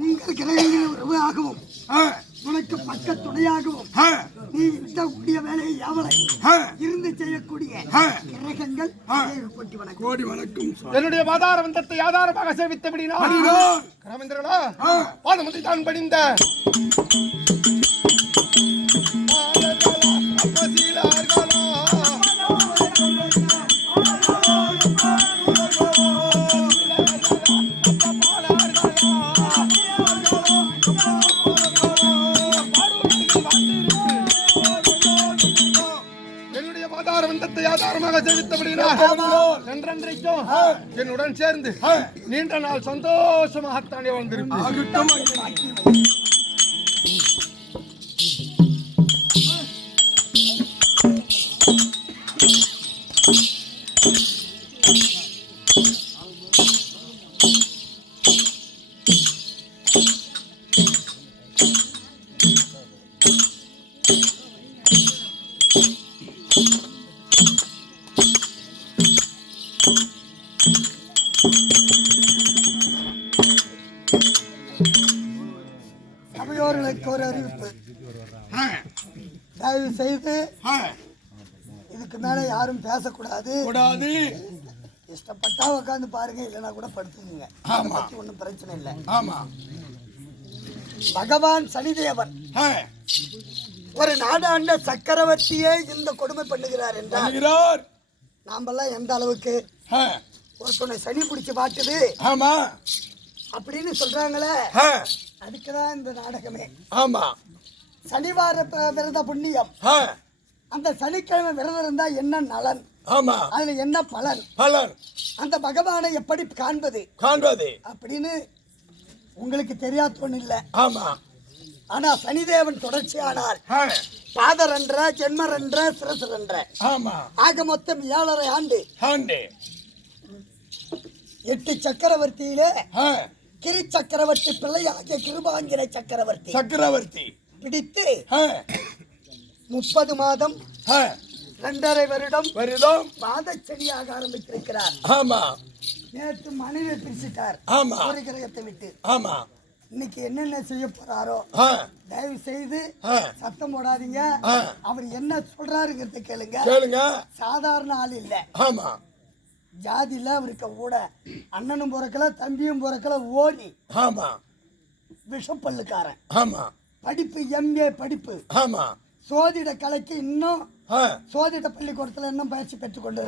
உங்கள் கிரகங்கள் உறவாகவும் உனக்கு பக்க துணையாகவும் நீ கூடிய வேலையை எவளை இருந்து செய்யக்கூடிய கிரகங்கள் கோடி வணக்கம். என்னுடைய வாதார வந்தத்தை ஆதாரமாக சேவித்தபடினா கிரமேந்திரா பாதமதி தான் படிந்த என்னுடன் சேர்ந்து நீண்ட நாள் சந்தோஷமாகத்தானே வாழ்ந்திருப்பேன். சபையோர்களுக்கு ஒரு அறிவிப்பு. தயவு செய்து இதுக்கு மேல யாரும் பேசக்கூடாது. இஷ்டப்பட்டா உட்காந்து பாருங்க, இல்லைன்னா கூட படுத்துங்க. ஒன்றும் பிரச்சனை இல்லை. பகவான் சனிதேவன் ஒரு நாடாண்ட சக்கரவர்த்தியே இந்த கொடுமை பண்ணுகிறார் என்றார் நாமெல்லாம் எந்த அளவுக்கு ஒருத்தனை சனி பிடிச்சு மாட்டுது அப்படின்னு சொல்றாங்களே, அதுக்குதான் இந்த நாடகமே. சனிவார விரத புண்ணியம். அந்த சனிக்கிழமை விரதம் இருந்தா என்ன நலன், அதுல என்ன பலன், அந்த பகவானை எப்படி காண்பது அப்படின்னு உங்களுக்கு தெரியாத ஒண்ணு இல்ல. ஆனா சனிதேவன் தொடர்ச்சியானால் பாதர் என்ற ஜென்மர் என்ற சிரசர் என்ற ஆக மொத்தம் 7.5 ஆண்டு 8 சக்கரவர்த்தியிலே கிரி சக்கரவர்த்தி பிள்ளையாகிய கிருபாங்கிற சக்கரவர்த்தி பிடித்து 30 மாதம் 2.5 வருடம் பாதச்செடியாக ஆரம்பித்திருக்கிறார். நேற்று மனைவி பிரிச்சுட்டார் ஒரு கிரகத்தை விட்டு. இன்னைக்கு என்னென்ன செய்ய போறாரோ தயவு செய்து சத்தம் போடாதீங்க. அவர் என்ன சொல்றாருங்கிறத கேளுங்க. சாதாரண ஆள் இல்ல. ஜாதியில அவருக்கு கூட அண்ணனும் பிறக்கல, தம்பியும் பிறக்கல, ஓடி விஷப்பல்லுக்காரன். படிப்பு MA படிப்பு. சோதிட கலைக்கு இன்னும் சோதிட பள்ளிக்கூடத்துல இன்னும் பயிற்சி பெற்றுக் கொண்டு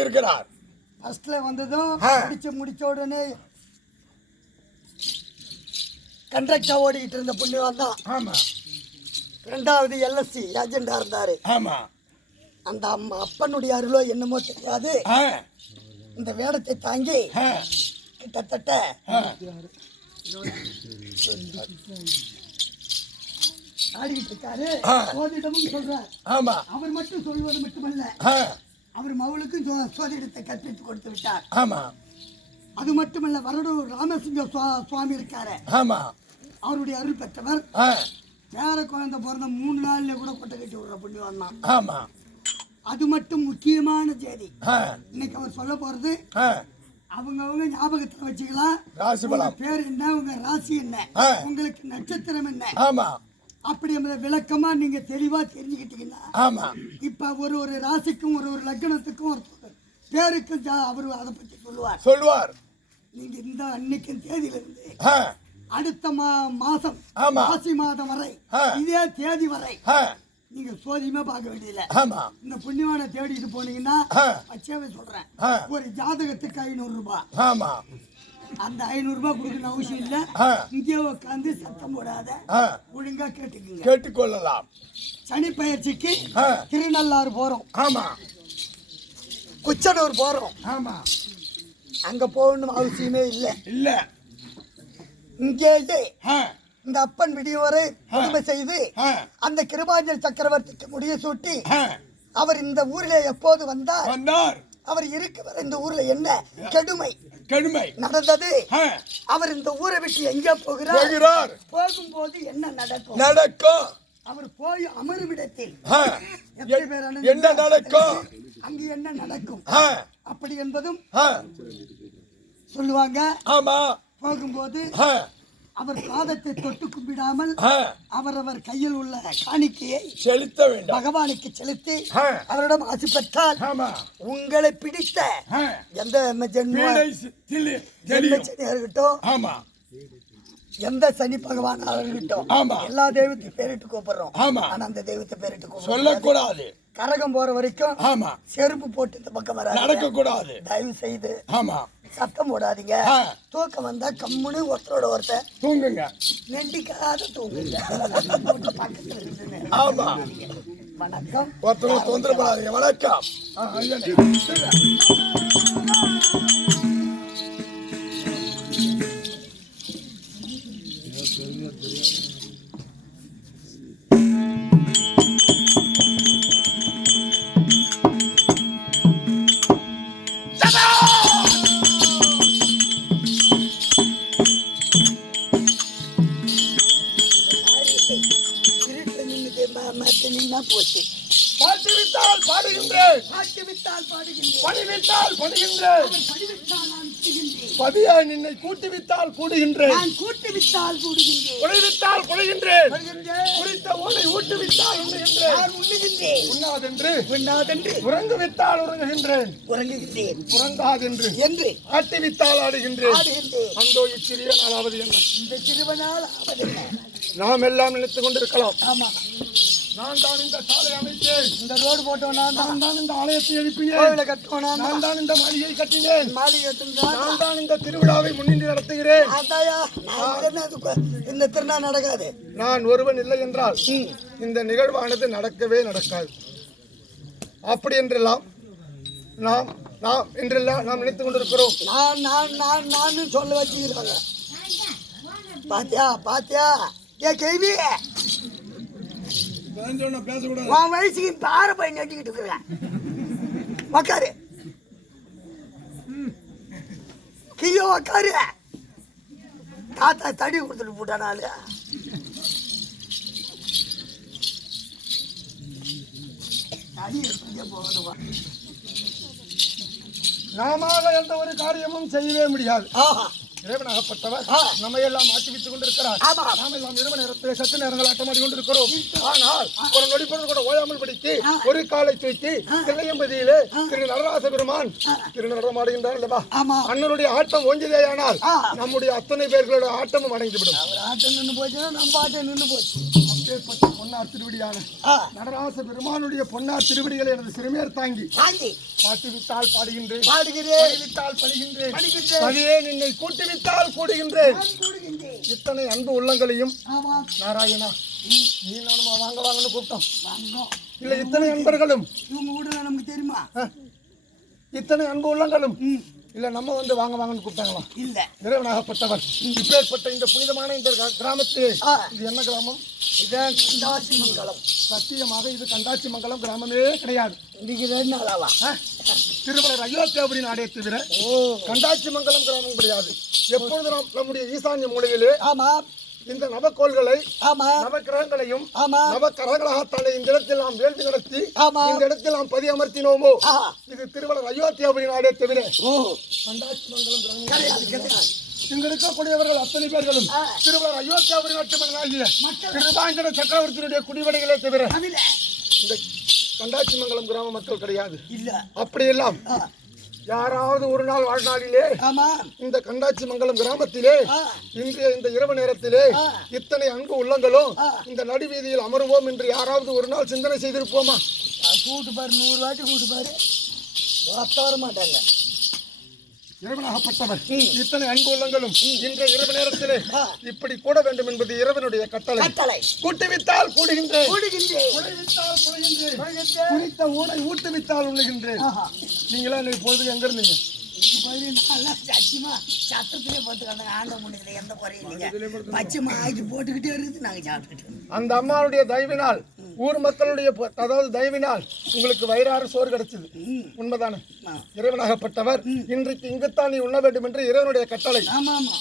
இருக்கிறார். ஃபர்ஸ்ட்ல வந்ததும் படிச்சு முடிச்ச உடனே கண்ட்ராக்டா ஓடிக்கிட்டு இருந்த புண்ணியவான் தான். 2வது LSC ஏஜெண்டா இருந்தாரு. அந்த அப்பனுடைய அருளோ என்னமோ தெரியாது, இந்த வேடத்தை தாங்கி கிட்டத்தட்ட ஆடிக்கிட்டு இருக்காரு. சோதிடமும் சொல்றார். அவர் மட்டும் சொல்வது மட்டுமல்ல, அவர் மகளுக்கும் சோதிடத்தை கற்பித்து கொடுத்து விட்டார். அது மட்டுமல்ல, வரடூர் ராமசிங்க சுவாமி இருக்காரு, அவருடைய அருள் பெற்றவர். வேற குழந்தை பிறந்த 3 நாள்ல கூட கொட்டை கட்டி விடுற புண்ணியம் தான். அது மட்டும் முக்கியமான செய்தி. இன்னைக்கு அவர் சொல்ல போறது அவங்க ஞாபகத்துல வச்சுக்கலாம். பேர் என்ன, உங்க ராசி என்ன, உங்களுக்கு நட்சத்திரம் என்ன, அப்படி விளக்கமா நீங்க தெளிவா தெரிஞ்சுக்கிட்டீங்கன்னா இப்ப ஒரு ராசிக்கும் ஒரு லக்னத்துக்கும் ஒரு பேருக்கு அவரு அதை பத்தி சொல்லுவார். நீங்க இந்த அன்னைக்கு தேதியில இருந்து அடுத்த மாசம் மாசி மாதம் வரை இதே தேதி வரை நீங்க சோதியமே பார்க்க வேண்டியதில்லை. இந்த புண்ணியவான தேடிட்டு போனீங்கன்னா பச்சையாவே சொல்றேன், ஒரு ஜாதகத்துக்கு 500 ரூபாய். அந்த 500 ரூபாய் கொடுக்கணும் அவசியம் இல்ல. இங்கே உட்காந்து சத்தம் போடாத, ஒழுங்கா கேட்டுக்கொள்ளலாம். சனி பயிற்சிக்கு திருநள்ளாறு போறோம், குச்சனூர் போறோம். அங்க போகணும் அவசியமே இல்ல. இங்கேயே இந்த அப்பன் விடியவரை கொடுமை செய்து அந்த கிருபாஞ்சல் சக்கரவர்த்திக்கு முடிய சூட்டி அவர் இந்த ஊரிலே எப்போது வந்தார், அவர் இருக்க வர இந்த ஊர்ல என்ன கெடுமை நடந்தது, அவர் இந்த ஊரை விட்டு எங்க போகிறார், போகும்போது என்ன நடக்கும், அவர் போய் அமருமிடத்தில் என்ன நடக்கும், அங்கு என்ன நடக்கும் அப்படி என்பதும் சொல்லுவாங்க. போகும்போது அவர் பாதத்தை தொட்டு கும்பிடாமல் அவரவர் கையில் உள்ள காணிக்கையை செலுத்த வேண்டும், பகவானுக்கு செலுத்தி அவரிடம் ஆசி பெற்றால் உங்களை பிடித்த எந்த இருக்கட்டும், எந்த சனி பகவான் இருக்கட்டும், எல்லா தெய்வத்தையும் பேரிட்டு கூப்பிடுறோம். ஆனா அந்த தெய்வத்தை பேரிட்டு சொல்லக்கூடாது. கரகம் போற வரைக்கும் செருப்பு போட்டு இந்த பக்கம் வர நடக்க கூடாது. தயவு செய்து சத்தம் போடாதீங்க. தூக்கம் வந்தா கம்முன்னு ஒருத்தரோட ஒருத்தர் தூங்குங்க, நெண்டிக்காத தூங்குங்க. பக்கத்துல இருந்து வணக்கம், ஒருத்தரோட தொந்தரவு பண்ணாதீங்க. வணக்கம். போச்சு. பாட்டுவித்தால் பாடுகின்றேன், பணிவித்தால் படுகின்றேன், பதியாய் நின்னை கூட்டுவித்தால் கூடுகின்றேன், குறைவித்தால் குறைகின்றேன், குறித்த ஊனை ஊட்டுவித்தால் உண்ணுகின்றேன், உண்ணாதென்று உறங்குவித்தால் உறங்குகின்றேன், உறங்காதென்று என்று ஆட்டிவித்தால் ஆடுகின்றேன். அந்தோ இச்சிறிய நாளாவது என்ன, இந்த சிறுவனால் நாம் எல்லாம் நினைத்துக் கொண்டிருக்கலாம். நான் தான் இந்த சாலை அமைத்தேன், இந்த ரோடு போட்டோம், நான் தான் இந்த ஆலயத்தை எழுப்பினேன், நான் தான் இந்த மாளிகையை கட்டினேன், நான் தான் இந்த திருவிழாவை முன்னின்று நடத்துகிறேன். இந்த திருநா நடக்காது. நான் ஒருவன் இல்லை என்றால் இந்த நிகழ்வானது நடக்கவே நடக்காது. அப்படி என்றெல்லாம் நாம் என்றெல்லாம் நாம் நினைத்துக் கொண்டிருக்கிறோம். நான் சொல்ல வச்சுக்கிறாங்க. பாத்தியா ஏ கேள்வி, வயசுக்கு பார போய் நட்டிக்கிட்டு இருக்கிறேன். உக்காரு கியோ, உக்காரு. தாத்தா தடி கொடுத்துட்டு போட்டானாலு. நாம எந்த ஒரு காரியமும் செய்யவே முடியாது. இறைவனாகப்பட்டவர் நம்ம எல்லாம் மாற்றிவித்துக் கொண்டிருக்கிறார். நாம் எல்லாம் இரவு நேரத்தில் சற்று நேரங்கள் ஆட்டமாடி கொண்டிருக்கிறோம். ஆனால் ஒரு நொடிப்பொழுது கூட ஓயாமல் படித்து ஒரு காலை தூக்கி தில்லையம்பதியிலே திரு நடராச பெருமான் திரு நடமாடுகின்றார் அல்லவா? அண்ணனுடைய ஆட்டம் ஓஞ்சிதேயானால் நம்முடைய அத்தனை பேர்களோட ஆட்டமும் அடைந்துவிடும். ஆட்டம் நின்று போச்சுன்னா நம்ம ஆட்டம் நின்று போச்சு. அப்பேற்பட்ட பொன்னார் திருவடியான நடராச பெருமானுடைய பொன்னார் திருவடிகளை எனது சிறுமியர் தாங்கி பாட்டுவித்தால் பாடுகின்றேன், வித்தால் படுகின்றேன், பதியே நின்னை கூட்டுவித்தால் கூடுகின்றேன். இத்தனை அன்பு உள்ளங்களையும் நாராயணா நீ நானும் வாங்க வாங்கன்னு கூப்பிட்டோம். இல்ல இத்தனை அன்பர்களும் நமக்கு தெரியுமா? இத்தனை அன்பு உள்ளங்களும் இல்ல நம்ம வந்து வாங்க வாங்கன்னு கூப்பிட்டாங்களா? இல்ல. இறைவனாகப்பட்டவர் இப்பேற்பட்ட இந்த புனிதமான இந்த கிராமத்து, இது என்ன கிராமம்? இதான் கண்டாச்சி மங்கலம். சத்தியமாக இது கண்டாச்சி மங்கலம் கிராமமே கிடையாது. திருமலர் அயோத்தியாபுரி நாடே தவிர கண்டாச்சி மங்கலம் கிராமம் கிடையாது. எப்பொழுது நாம் நம்முடைய ஈசான்ய மூலையிலே இந்த நவக்கோள்களை நவக்கிரகங்களையும் நவக்கரங்களாகத்தானே இந்த இடத்தில் நாம் வேள்வி நடத்தி இந்த இடத்தில் நாம் பதி அமர்த்தினோமோ, இது திருமலர் அயோத்தியாபுரி நாடே தவிர கண்டாச்சி மங்கலம் கிராமம். இங்க இருக்கக்கூடியவர்கள் அத்தனை பேர்களும் திருமலர் அயோத்தியாபுரி நாட்டு திருவாங்கட சக்கரவர்த்தியுடைய குடிவடைகளே தவிர இந்த கண்டாச்சி மங்கலம் கிராம மக்கள் கிடையாது. இல்ல அப்படியெல்லாம் யாராவது ஒரு நாள் வாழ்நாளிலே ஆமா இந்த கண்டாச்சி மங்கலம் கிராமத்திலே இந்த இரவு நேரத்திலே இத்தனை அன்பு உள்ளங்களும் இந்த நடுவீதியில் அமருவோம் என்று யாராவது ஒரு நாள் சிந்தனை செய்திருப்போமா? கூட்டு பாரு 100 வாட்டி கூட்டு பாரு வர மாட்டாங்க. இறைவனாகப்பட்டவர் இத்தனை அன்பு உள்ளங்களும் இன்றைய இரவு நேரத்திலே இப்படி கூட வேண்டும் என்பது இறைவனுடைய கட்டளை. கூட்டுவித்தால் கூடுகின்றேன், குழைவித்தால் குழைகின்றேன், குறித்த ஊனை ஊட்டுவித்தால் உண்ணுகின்றேன். நீங்களா இன்னைக்கு பொழுதுக்கு எங்க இருந்தீங்க? சத்தியமா சத்தத்திலே போட்டுக்காங்க. ஆண்ட முடியல, எந்த குறையும் இல்லைங்க. பச்சைமா ஆக்கி போட்டுக்கிட்டே இருக்குது, நாங்க சாப்பிட்டுட்டு. அந்த அம்மாவுடைய தயவினால், ஊர் மக்களுடைய அதாவது தயவினால் உங்களுக்கு வயிறாறு சோறு கிடைச்சது. உண்மைதானே? இறைவனாகப்பட்டவர் இன்றைக்கு இங்குத்தான் நீ உண்ண வேண்டும் என்று இறைவனுடைய கட்டளை. ஆமா ஆமா.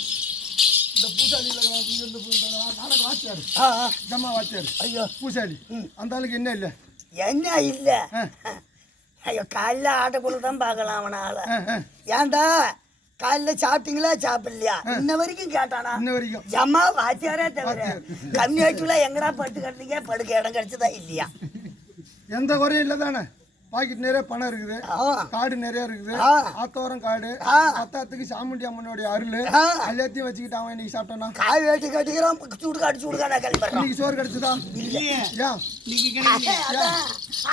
இந்த பூசாரி நாடக வாத்தியாரு, ஜம்மா வாத்தியாரு, ஐயோ பூசாரி, அந்த ஆளுக்கு என்ன இல்லை? என்ன இல்ல? ஐயோ காலைல ஆட்டக்குள்ள தான் பார்க்கலாம் அவனால. ஏன்டா காலைல சாப்பிட்டீங்களா சாப்பிடலையா இன்ன வரைக்கும் கேட்டானா? இன்ன வரைக்கும் ஜம்மா வாத்தியாரே தவிர கம்யூனிட்டில எங்கடா படுத்து கட்டுறீங்க, படுக்க இடம் கிடைச்சதா இல்லையா? எந்த குறையும் இல்லை தானே? பாக்கெட் நிறைய பணம் இருக்குது, காடு நிறைய இருக்குது, ஆத்தோரம் காடு, பத்தாத்துக்கு சாமுண்டி அம்மனுடைய அருள் எல்லாத்தையும் வச்சுக்கிட்டு அவன் இன்னைக்கு சாப்பிட்டானா? காய் வேட்டி கட்டிக்கிறான், சூடு காட்டு சூடு காட்டா கிளம்புறான். இன்னைக்கு சோறு கிடைச்சதா?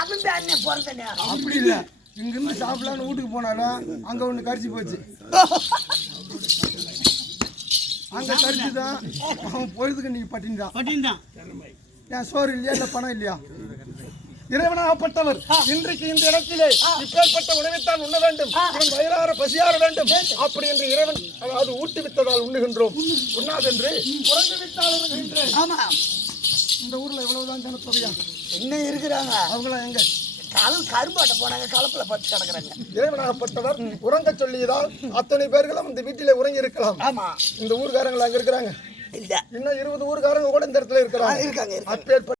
அவன் பிறந்த அப்படி இல்ல, இங்கிருந்து சாப்பிடலான்னு வீட்டுக்கு போனாலும் அங்க ஒண்ணு கரிச்சு போச்சு. அங்க கரிச்சுதான் அவன் பொழுதுக்கு நீங்க பட்டின்தான். ஏன் சோறு இல்லையா, இல்ல பணம் இல்லையா? இறைவனாகப்பட்டவர் இன்றைக்கு இந்த இடத்திலே இப்பேற்பட்ட உணவைத்தான் உண்ண வேண்டும், இவன் வயிறார பசியார வேண்டும் அப்படி என்று இறைவன் அதாவது ஊட்டுவித்ததால் உண்ணுகின்றோம். உண்ணாதென்று குறைந்து வித்தால் உண்ணுகின்றேன். ஆமா. இந்த ஊர்ல எவ்வளவுதான் ஜனத்தொகையா என்ன இருக்கிறாங்க? அவங்களாம் எங்க? கரும்பாட்ட போனாங்க, களப்புல பத்து கிடக்குறாங்க. இறைவனாகப்பட்டவர் உறங்க சொல்லியதால் அத்தனை பேர்களும் இந்த வீட்டிலே உறங்கி இருக்கலாம். ஆமா. இந்த ஊர்காரங்கள் அங்க இருக்கிறாங்க இல்ல, இன்னும் 20 ஊர்காரங்க கூட இந்த இடத்துல இருக்கிறாங்க. அப்பேற்பட்ட